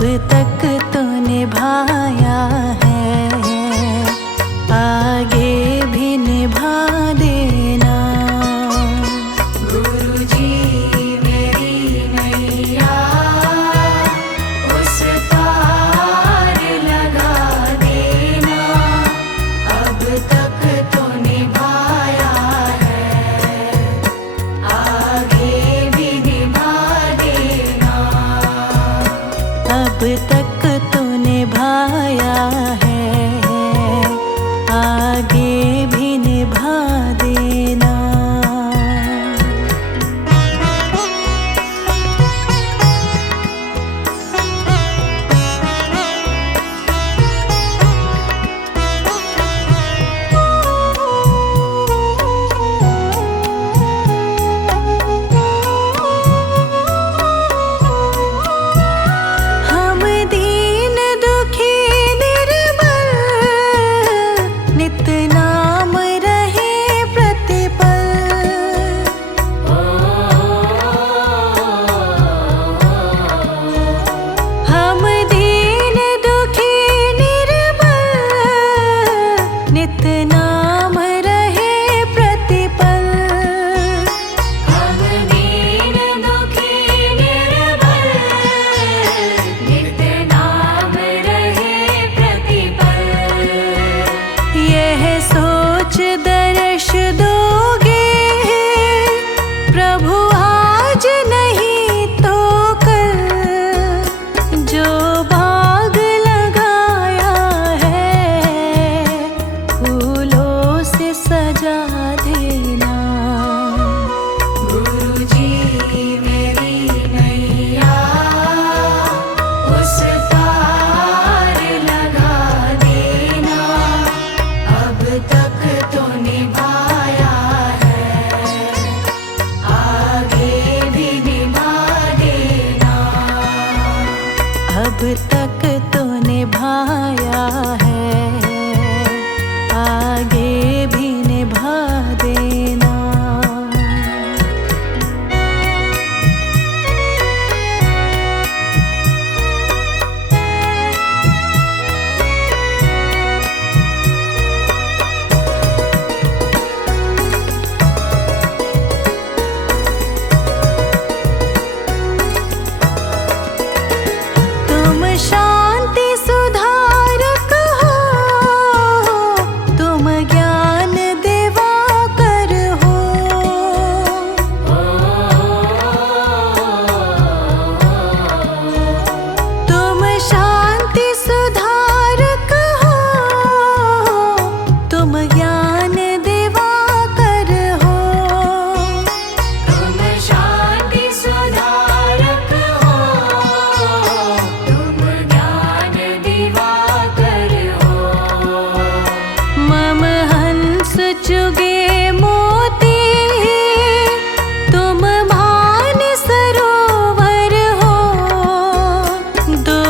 अब तक तो निभाया है, आगे भी निभा देना। गुरुजी मेरी नैया उस पार लगा देना, अब तक तो निभाया है, आगे भी निभा देना। अब तक तो निभाया है, आगे भी निभा देना। हम दीन दुखी निर्बल, नित नाम रहे प्रतिपल। हम दीन दुखी निर्बल, नित नाम रहे प्रतिपल। हम दीन दुखी निर्बल, नित नाम रहे प्रतिपल। यह सोच दर्श दोगे प्रभु आज नहीं तो कल, जो बाग लगाया है फूलों से सजा देना। गुरुजी मेरी नैया उस पार लगा देना, अब तक तो निभाया है, आगे भी निभा देना। अब तक तो निभाया है, आगे भी निभा देना। तुम शांति सुधारक हो, तुम ज्ञान दिवाकर हो। तुम शांति सुधारक हो, तुम ज्ञान दिवाकर हो। तुम शांति सुधारक हो, तुम ज्ञान दिवाकर हो। मम हंस चुगे मोती, तुम मान सरोवर हो। दो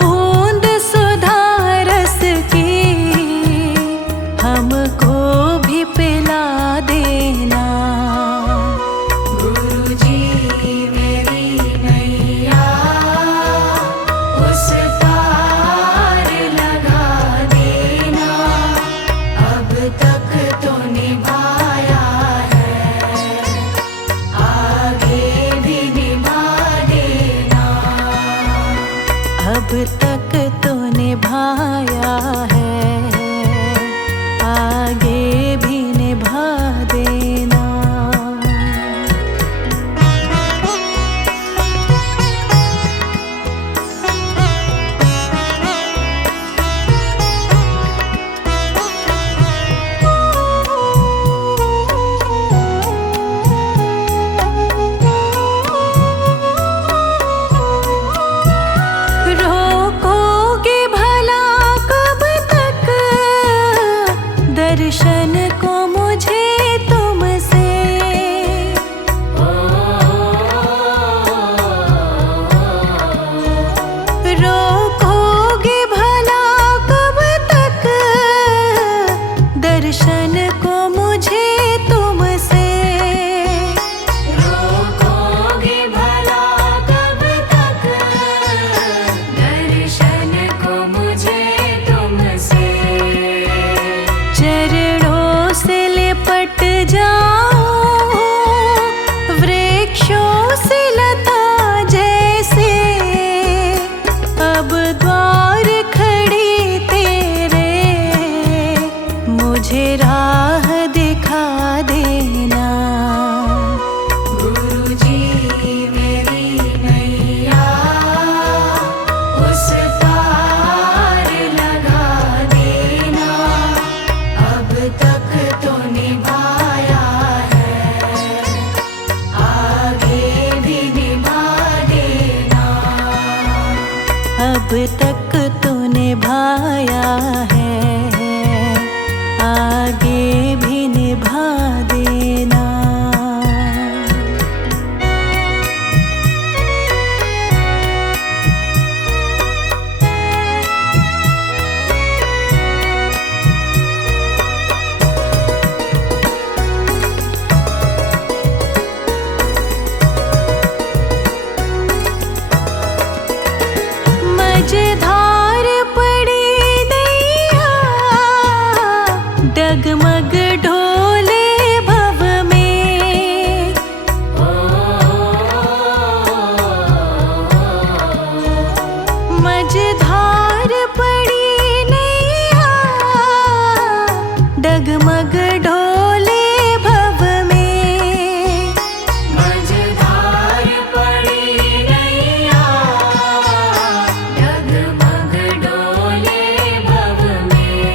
बूंद सुधा रस की हमको भी पिला देना। गुरुजी मेरी नैया उस पार लगा देना, अब तक तो निभाया है, आगे भी निभा देना। अब तक तो निभाया है, आगे भी निभा देना। रोकोगे भला कब तक दर्शन अब तक तो निभाया है, आगे भी निभा देना। मझधार पड़ी नैया, डगमग ढोले भव में। मझधार पड़ी नैया, डगमग ढोले भव में। मझधार पड़ी नैया, डगमग डोले भव में।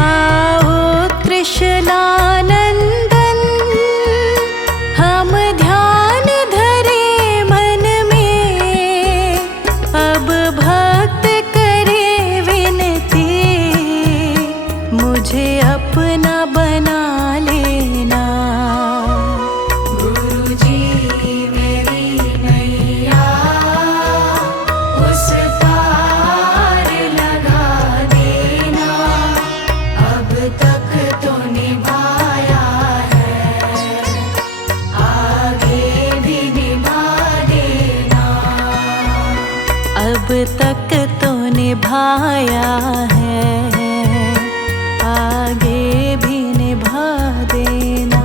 आओ कृष्णानंदन, हम ध्यान धरे मन में। अब भक्त करे विनती, मुझे अपना बना लेना। गुरुजी मेरी नैया उस पार लगा देना। अब तक तो निभाया है, आगे भी निभा देना। अब तक तो निभाया है, आगे भी निभा देना।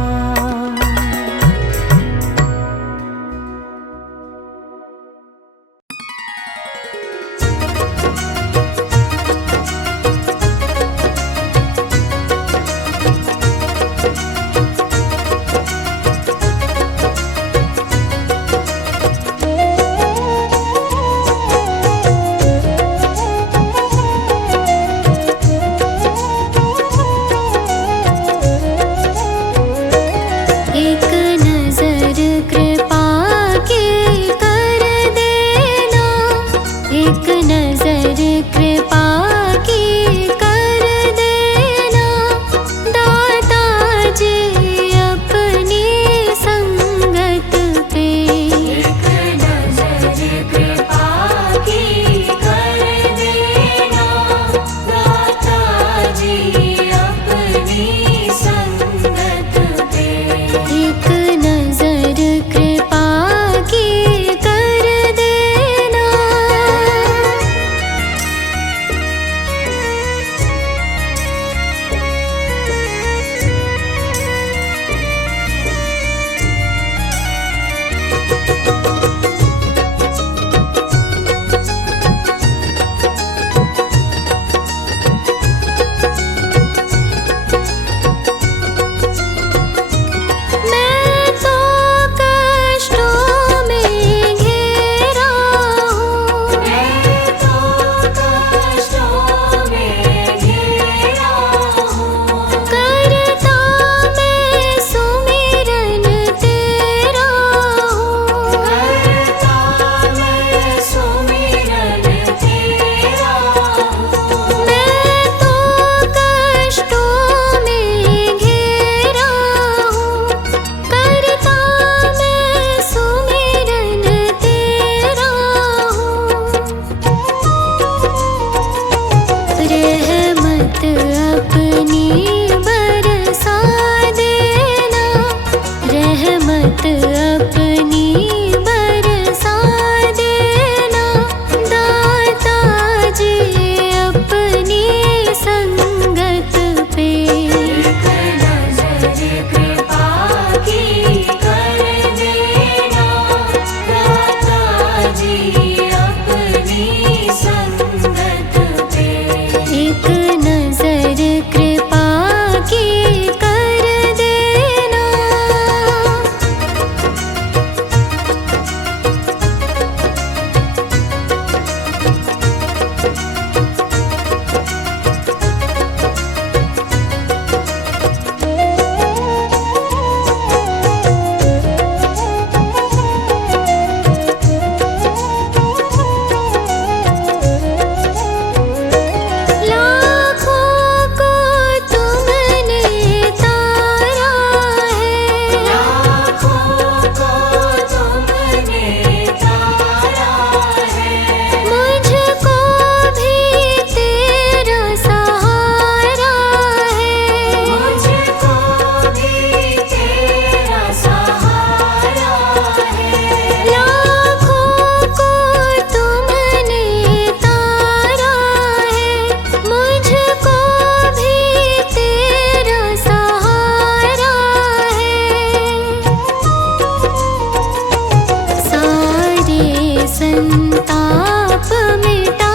पाप मिटा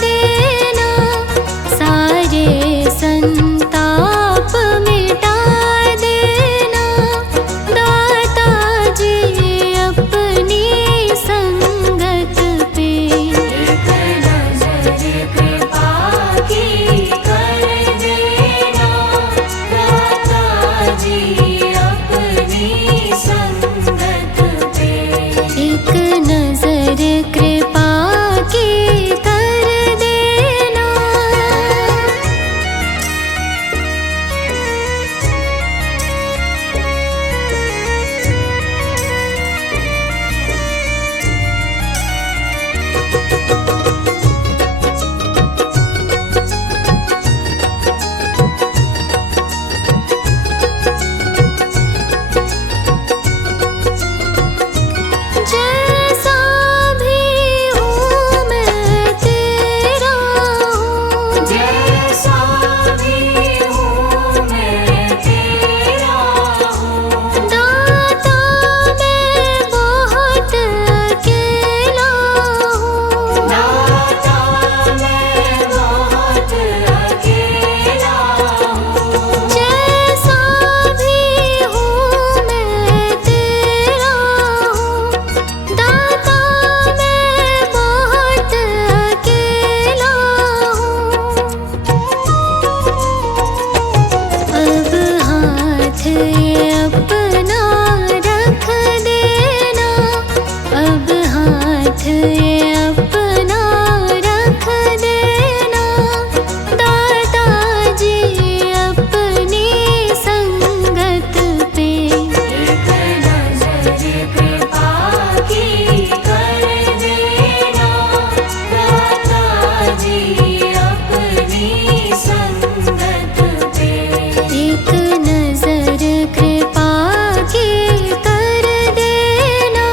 देना, सारे संताप मिटा देना। दाता जी अपनी संगत पे एक नजर कृपा की कर देना। दाता जी अपनी संगत पे एक नजर कृपा की कर देना। जैसा भी हूँ मैं तेरा हूँ, जैसा भी हूँ मैं तेरा हूँ। दाता मैं बहुत अकेला हूँ, दाता मैं बहुत अकेला हूँ। जैसा भी हूँ मैं तेरा हूँ, दाता मैं बहुत अकेला हूँ। अब हाथ ये अपना रख देना, अब हाथ ये अपना रख देना। दाता जी अपनी संगत पे एक नजर कृपा की कर देना। दाता जी अपनी संगत पे एक नजर कृपा की कर देना।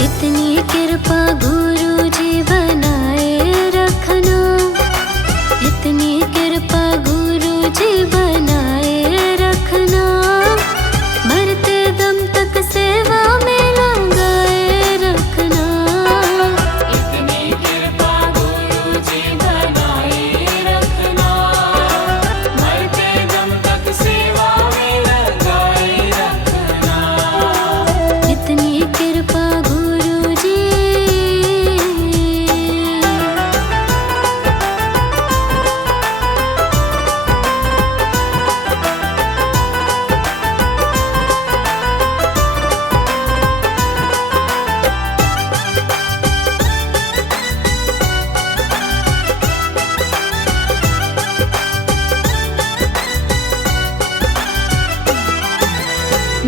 इतनी कृपा गुरु जी बनाए रखना, इतनी कृपा गुरु जी बनाए रखना। मरते दम तक सेवा में लगाए रखना। इतनी कृपा गुरु जी बनाए रखना, मरते दम तक सेवा में लगाए रखना। इतनी कृपा गुरु जी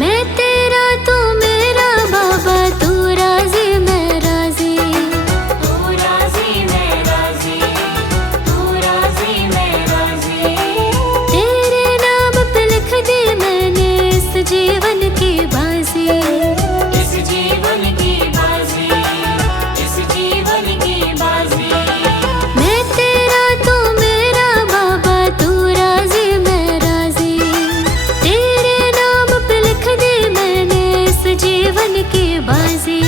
मैं तेरा तू मेरा बाबा, तू राजी मैं राजी, तू राजी मैं राजी, तू राजी मैं राजी। तेरे नाम पे लिख दी मैंने इस जीवन की बाजी, इस जीवन की बाजी, इस जीवन की बाजी। मैं तेरा तू मेरा बाबा, तू राजी मैं राजी। तेरे नाम पे लिख दी मैंने इस जीवन की बाजी।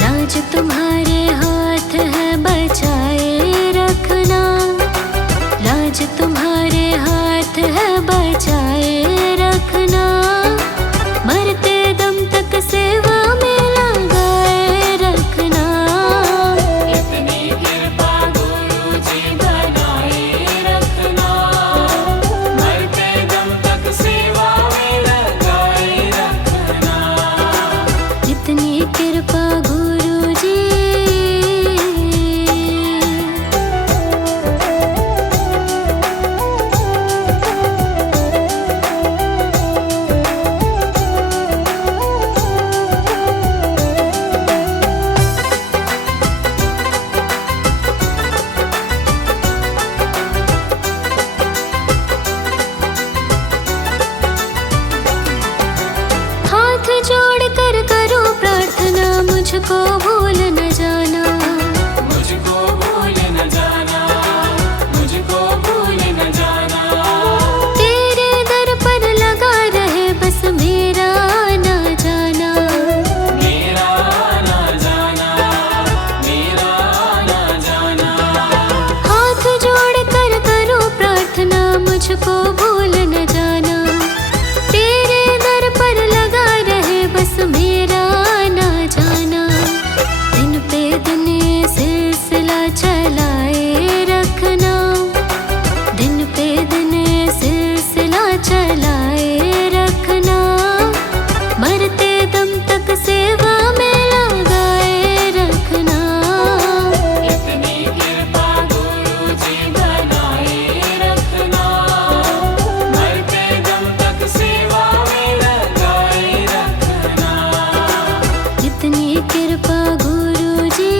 लाज तुम्हारे हाथ है बचाए रखना, लाज तुम्हारे हाथ है बचाए रखना। मरते दम तक सेवा में लगाए रखना। इतनी कृपा गुरु जी बनाए रखना, मरते दम तक सेवा में लगाए रखना। इतनी कृपा गुरु जी मुझको भूल न जाना, मुझको भूल न जाना, मुझको भूल न जाना। तेरे दर पर लगा रहे बस मेरा ना जाना, मेरा ना जाना, मेरा ना जाना। हाथ जोड़ कर करूं प्रार्थना, मुझको भूल न जाना। तेरे दर पर लगा रहे बस मेरा ना जाना। दिन पे दिन ये सिलसिला चलाए रखना, दिन पे दिन ये सिलसिला चलाए रखना। मरते दम तक सेवा में लगाए रखना। इतनी कृपा गुरु जी बनाए रखना, मरते दम तक सेवा में लगाए रखना। इतनी कृपा गुरु जी।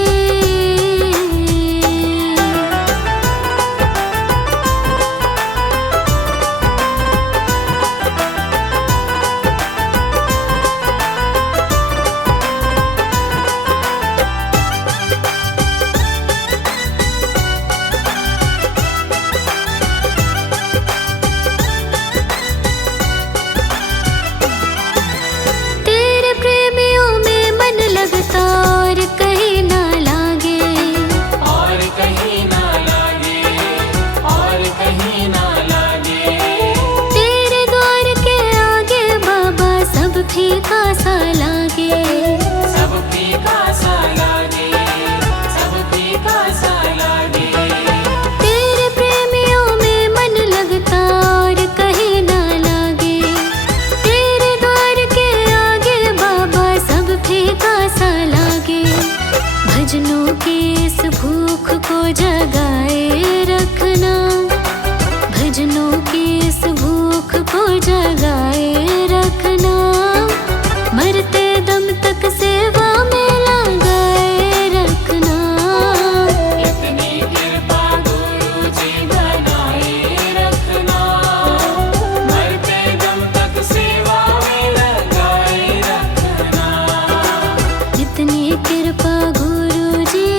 तेरे प्रेमियों में मन लगता और कहीं ना लागे, और कहीं ना लागे, और कहीं ना लागे। तेरे द्वार के आगे बाबा सब फीका सा लागे। सब फीका सा लागे, सब फीका सा लागे। तेरे प्रेमियों में मन लगता और कहीं ना लागे। तेरे द्वार के आगे बाबा सब फीका सा लागे। भजनों की इस भूख को जगाए रखना, भजनों की इस भूख को जगाए रखना। मरते दम तक सेवा में लगाए रखना। इतनी कृपा गुरु जी बनाए रखना, मरते दम तक सेवा में लगाए रखना। इतनी कृपा गुरु जी।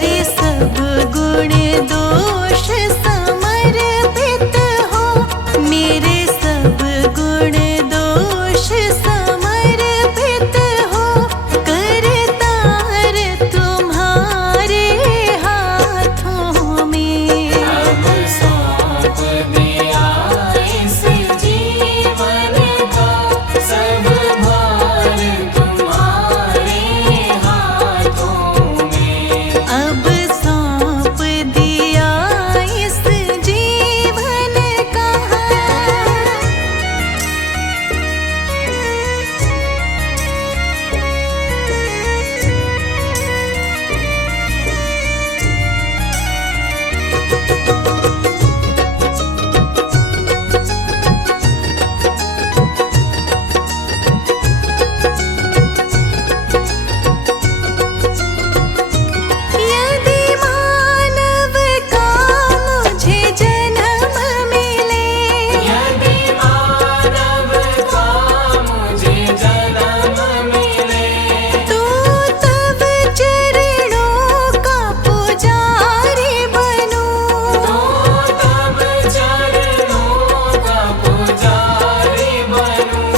मेरे सब गुण दोष समर्पित हो, मेरे सब गुण दोष समर्पित हो, करतार तुम्हारे हाथों में। अब सौंप दिया इस जीवन का सब भार तुम्हारे हाथों में। अब सौंप दिया इस जीवन का यदि मानव का मुझे जन्म मिले, यदि मानव का मुझे जन्म मिले, तो तब चरणों का पुजारी बनूं। तो तब चरणों का पुजारी बनूं।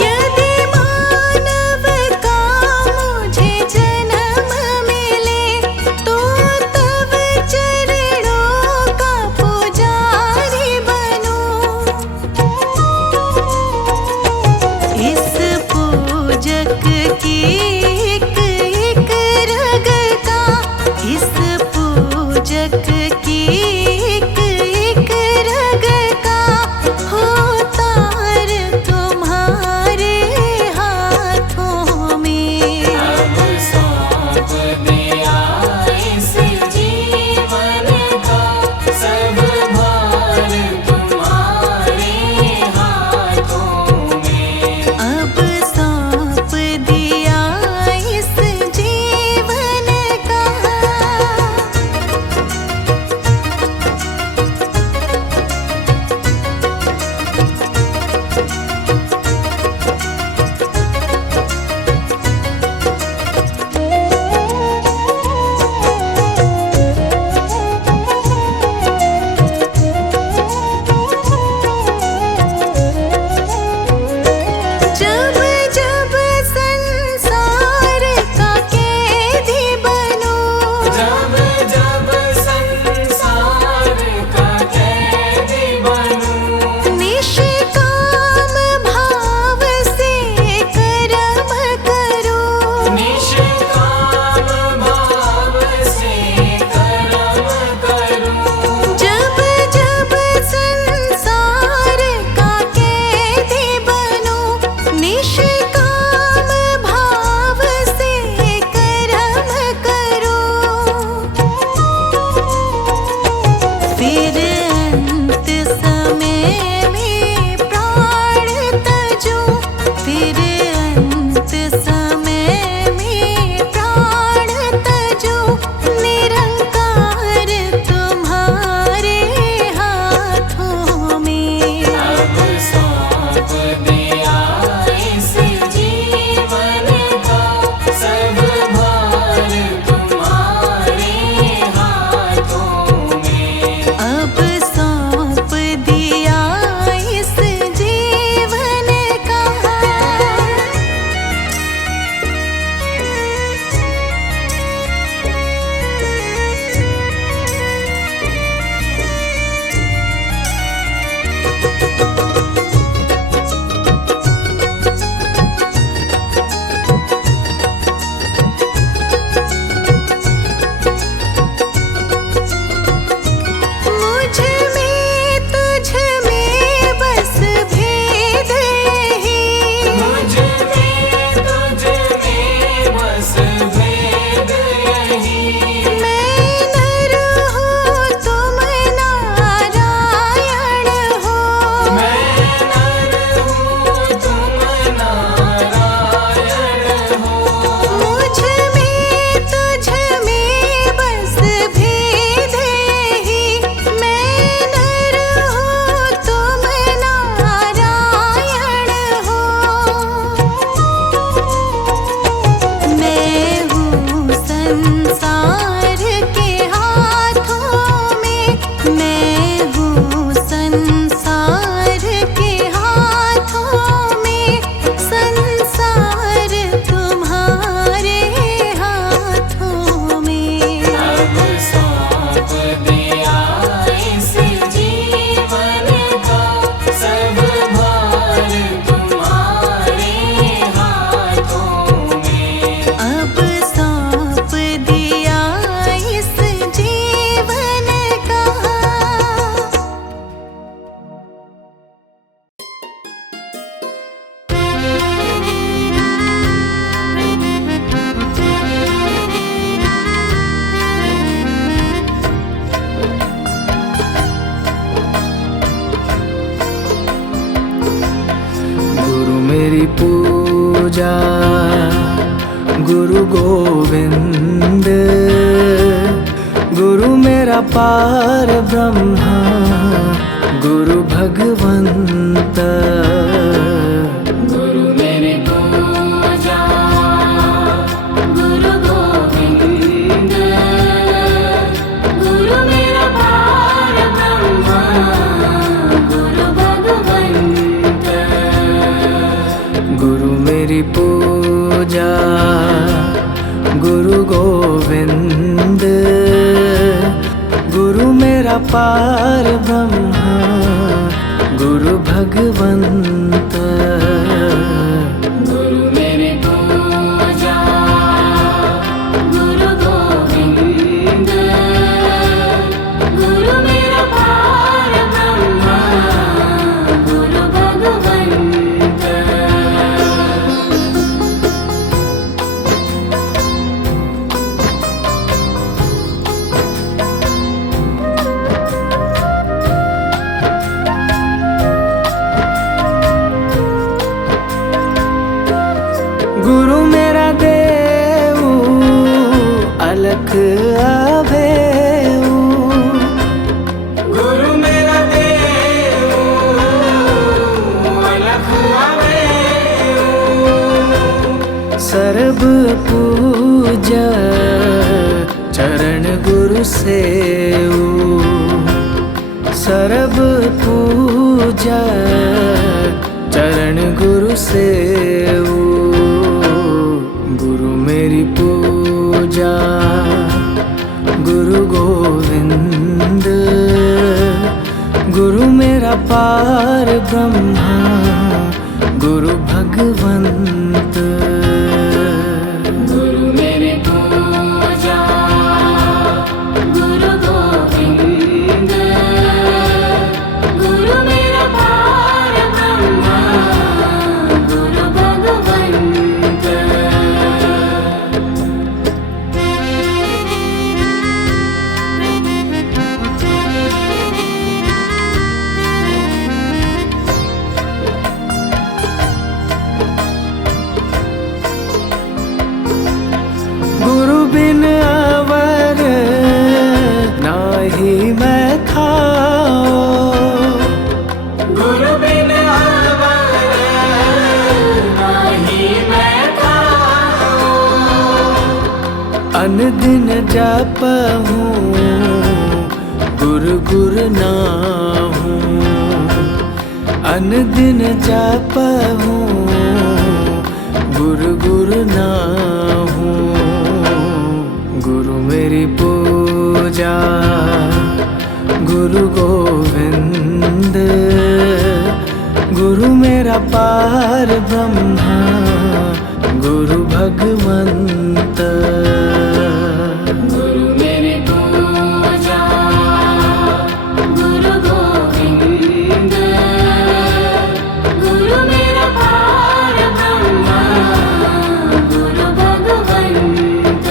यदि मानव का मुझे जन्म मिले, तो तब चरणों का पुजारी बनूं। इस पूजक की एक एक रग का, इस पूजक की एक एक रग का होतार तुम्हारे हाथों में। अब सौंप दिया इस जीवन का सब भार तुम्हारे हाथों में। अब सौंप दिया इस जीवन का जब जब संसार का कैदी बनूं, जब जब संसार का कैदी बनूं, निष्काम भाव से कर्म करूं। निष्काम भाव से कर्म करूं। जब जब संसार का कैदी बनूं, निष्काम भाव से कर्म करूं। मेरा पार ब्रह्मा गुरु भगवंत। गुरु मेरी पूजा गुरु गोविंद। गुरु मेरा पार ब्रह्मा गुरु भगवंत। गुरु मेरी पूजा गुरु गोविंद। गुरु मेरा पार ब्रह्मा गुरु भगवंत। गुरु मेरी पूजा गुरु गोविंद। गुरु मेरा पार ब्रह्मा गुरु भगवंत। गुरु मेरा देव अलख अभेव। गुरु मेरा देव अलख अभेव। सर्व पूजा चरण गुरु सेव। सर्व पूजा चरण गुरु सेव। गुरु मेरी पूजा गुरु गोविंद। गुरु मेरा पार ब्रह्मा गुरु भगवंत। गुरु मेरी पूजा गुरु गोविंद। गुरु मेरा पार ब्रह्मा गुरु भगवंत। गुरु बिन अवर नाही मैं खाओ। गुरु बिन अवर नाही मैं खाओ। अन दिन जपहूँ गुरु गुरु नाहूँ। अन दिन जपहूँ गुरु गुरु नाहूँ। गुरु मेरी पूजा गुरु गोविंद। गुरु मेरा पार ब्रह्मा गुरु भगवंत। गुरु मेरी पूजा गुरु गोविंद। गुरु मेरा पार ब्रह्मा गुरु भगवंत।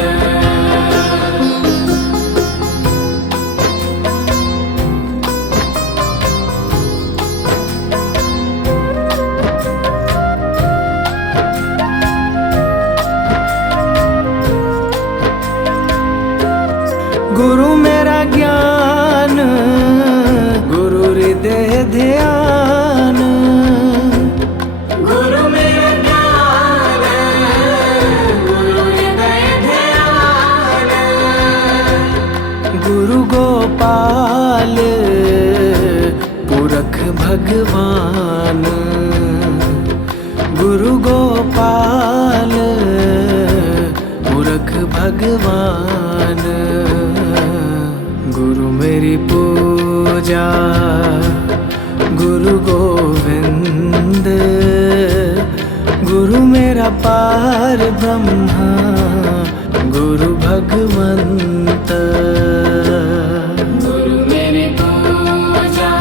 गुरु मेरा ज्ञान गुरु हृदय ध्यान। गुरु मेरा ज्ञान गुरु हृदय ध्यान। गुरु गोपाल पुरख भगवान। गुरु गोपाल पुरख भगवान। गुरु मेरी पूजा गुरु गोविंद। गुरु मेरा पार ब्रह्मा गुरु भगवंत। गुरु मेरी पूजा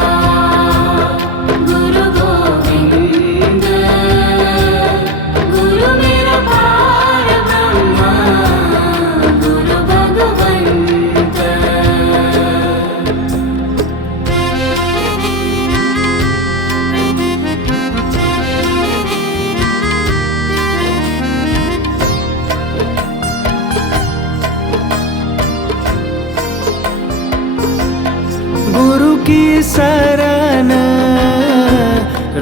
गुरु गोविंद। गुरु मेरा पार ब्रह्मा गुरु भगवंत। की शरण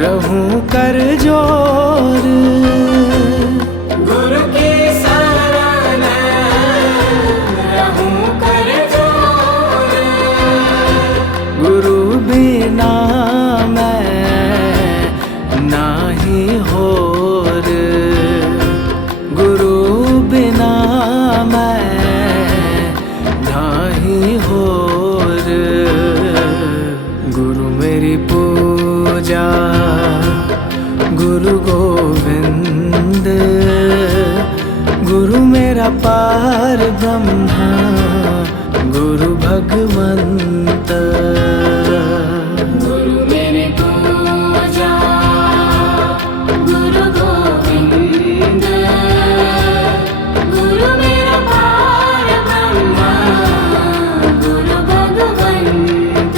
रहूं कर जोर। गुरु की शरण रहूं कर जोर। गुरु बिना मैं नाही होर। गुरु बिना मैं नाही होर। गुरु मेरी पूजा गुरु गोविंद। गुरु मेरा पार ब्रह्मा गुरु भगवंत। गुरु मेरी पूजा गुरु गोविंद। गुरु मेरा पार ब्रह्मा गुरु भगवंत।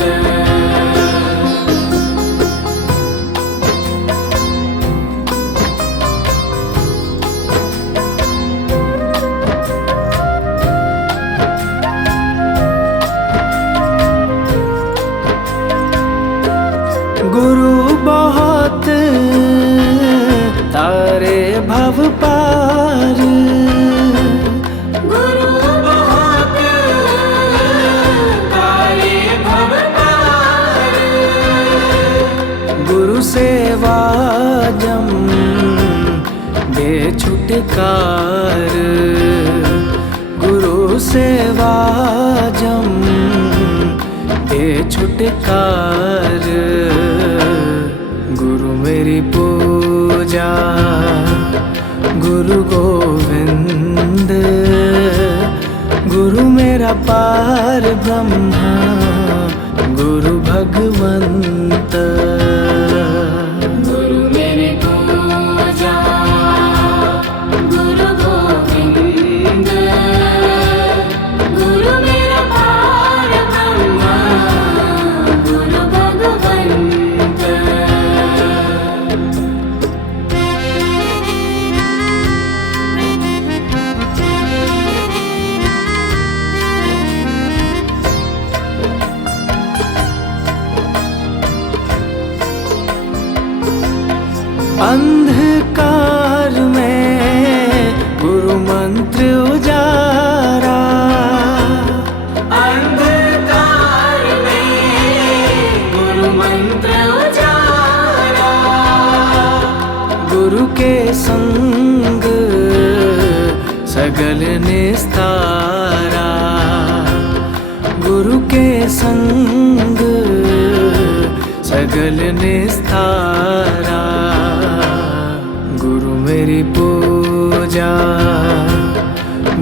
गुरु बहुत तारे भव पार। गुरु बहुत तारे भव पार। गुरु सेवा जम दे छुटकार। गुरु सेवा जम दे छुटकार। गुरु मेरी पूजा गुरु गोविंद। गुरु मेरा पार ब्रह्मा गुरु भगवंत। गुरु मेरी पूजा गुरु गोविंद। गुरु मेरा पार ब्रह्मा गुरु भगवंत। अंधकार में गुरु मंत्र उजारा। अंधकार में गुरु मंत्र उजारा। गुरु के संग सगल निस्तारा। गुरु के संग सगल निस्तारा। गुरु मेरी पूजा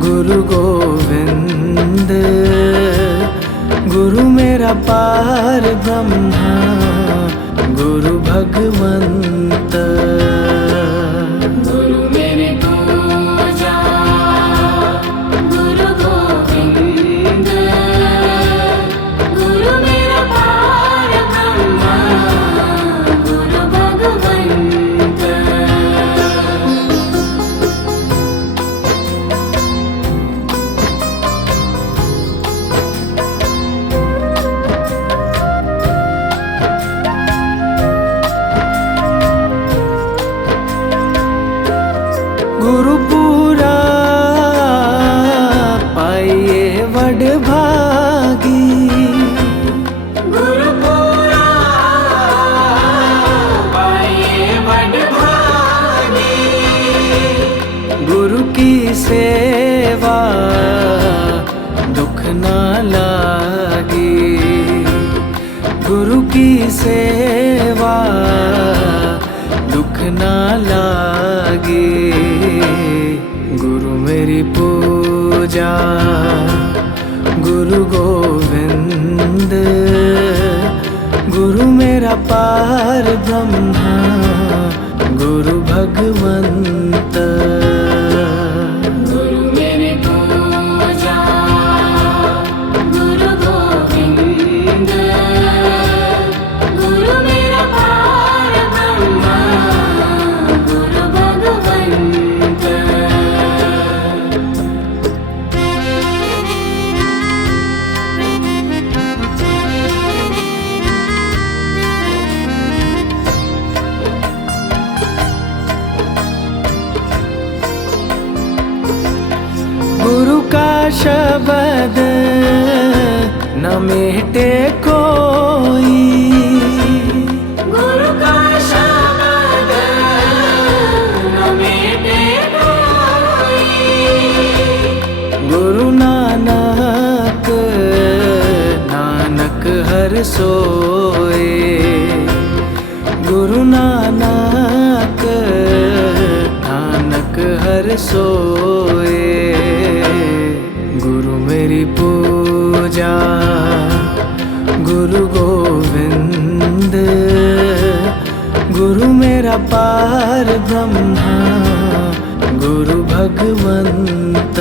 गुरु गोविंद। गुरु मेरा पार ब्रह्मा गुरु भगवंत। गुरु मेरी पूजा गुरु गोविंद। गुरु मेरा पार ब्रह्मा गुरु भगवंत। गुरु पूरा पाइए वड भागी। गुरु पूरा पाइए बड़ भागी। गुरु की सेवा दुख ना लागी। गुरु की सेवा दुख ना लागी। गुरु मेरी पूजा गुरु गोविंद। गुरु मेरा पार ब्रह्मा गुरु भगवंत। गुरु मेरी पूजा गुरु गोविंद। गुरु मेरा पार ब्रह्मा गुरु भगवंत। शब्द न मेटे कोई, गुरु का शब्द न मेटे कोई। गुरु नानक नानक हर सोए, गुरु नानक नानक हर सोए। गुरु मेरी पूजा गुरु गोविंद, गुरु मेरा पार ब्रह्मा गुरु भगवंत।